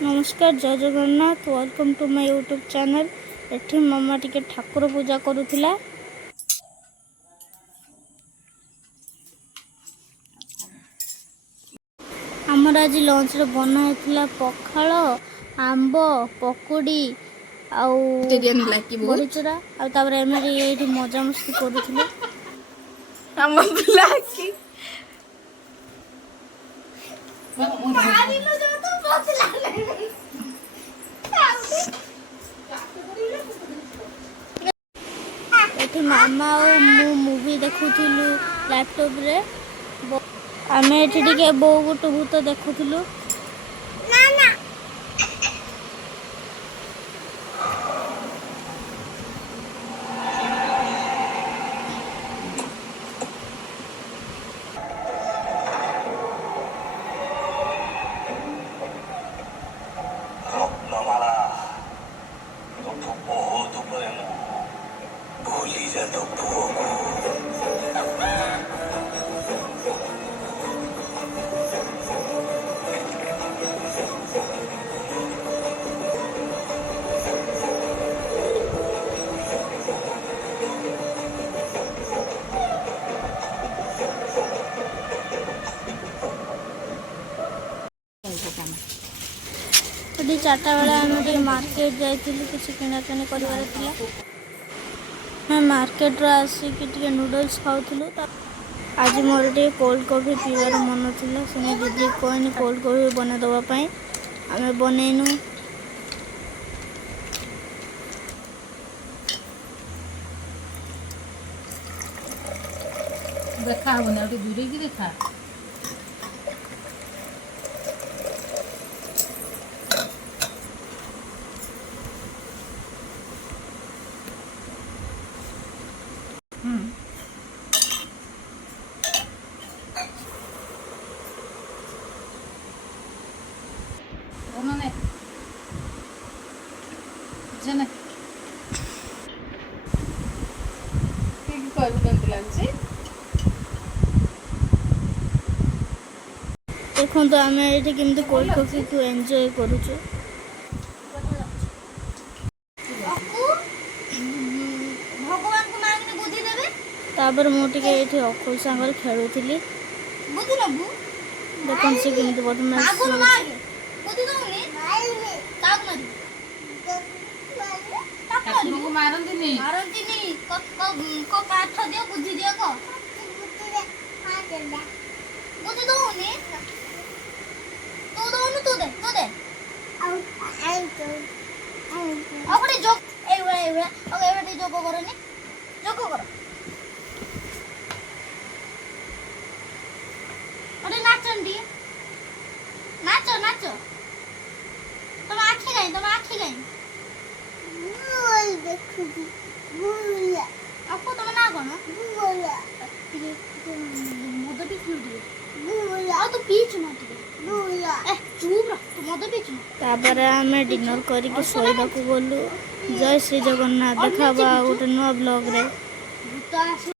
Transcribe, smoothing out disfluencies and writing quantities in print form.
नमस्कार जय Jagannath welcome to my YouTube channel. एठी मामा टिके ठाकुर पूजा करुथिला। आमर आज लंच रे बना हेतिला पखाल आंब पकोड़ी आउ बड़ीचुरा आ तापर एमे एठी मजा मस्ती करुथिले। हम ब्लाकी एठी मामा और मु मूवी देखुथिलु लैपटॉप रे। आमे एठी टिके बो गुटु भूत देखुथिलु। यदि 4टा बेला आम मार्केट जाइलु किसी किणाकिणी कर मार्केट आसिक नूडल्स खाऊलु। आज मोर टे कोल्ड कॉफी पीवार मन था से दीदी कहनी कोल्ड कॉफी बना देवाई आम बनईनु। देखा हबना दूरे की देखा उन्होंने जने देखो तो आम ये केमती कोल्ड कॉफी को एंजॉय करुचु। तापर मुझे ये अखुल सांगर खेलुली देखो से केमती बदमाश मारंती को पाठ दियो बुद्धि दियो को बुद्धि दोनी तू दे अपने जोक एवड़ा ओके एवड़ा जोक करनी जोक करो अरे नाचंडी नाचो तुम आखी गई बोल देखो बोल आपको तुम ना कोन बोल मद भी क्यों दिए बोल आ तो पीछ मत बोल ए चुप रह तू मद पीछ तापर आमे डिनर करिक सोइबा को बोलु। जय श्री जगन्नाथ। देखा बा गोटे नुआ ब्लॉग रे।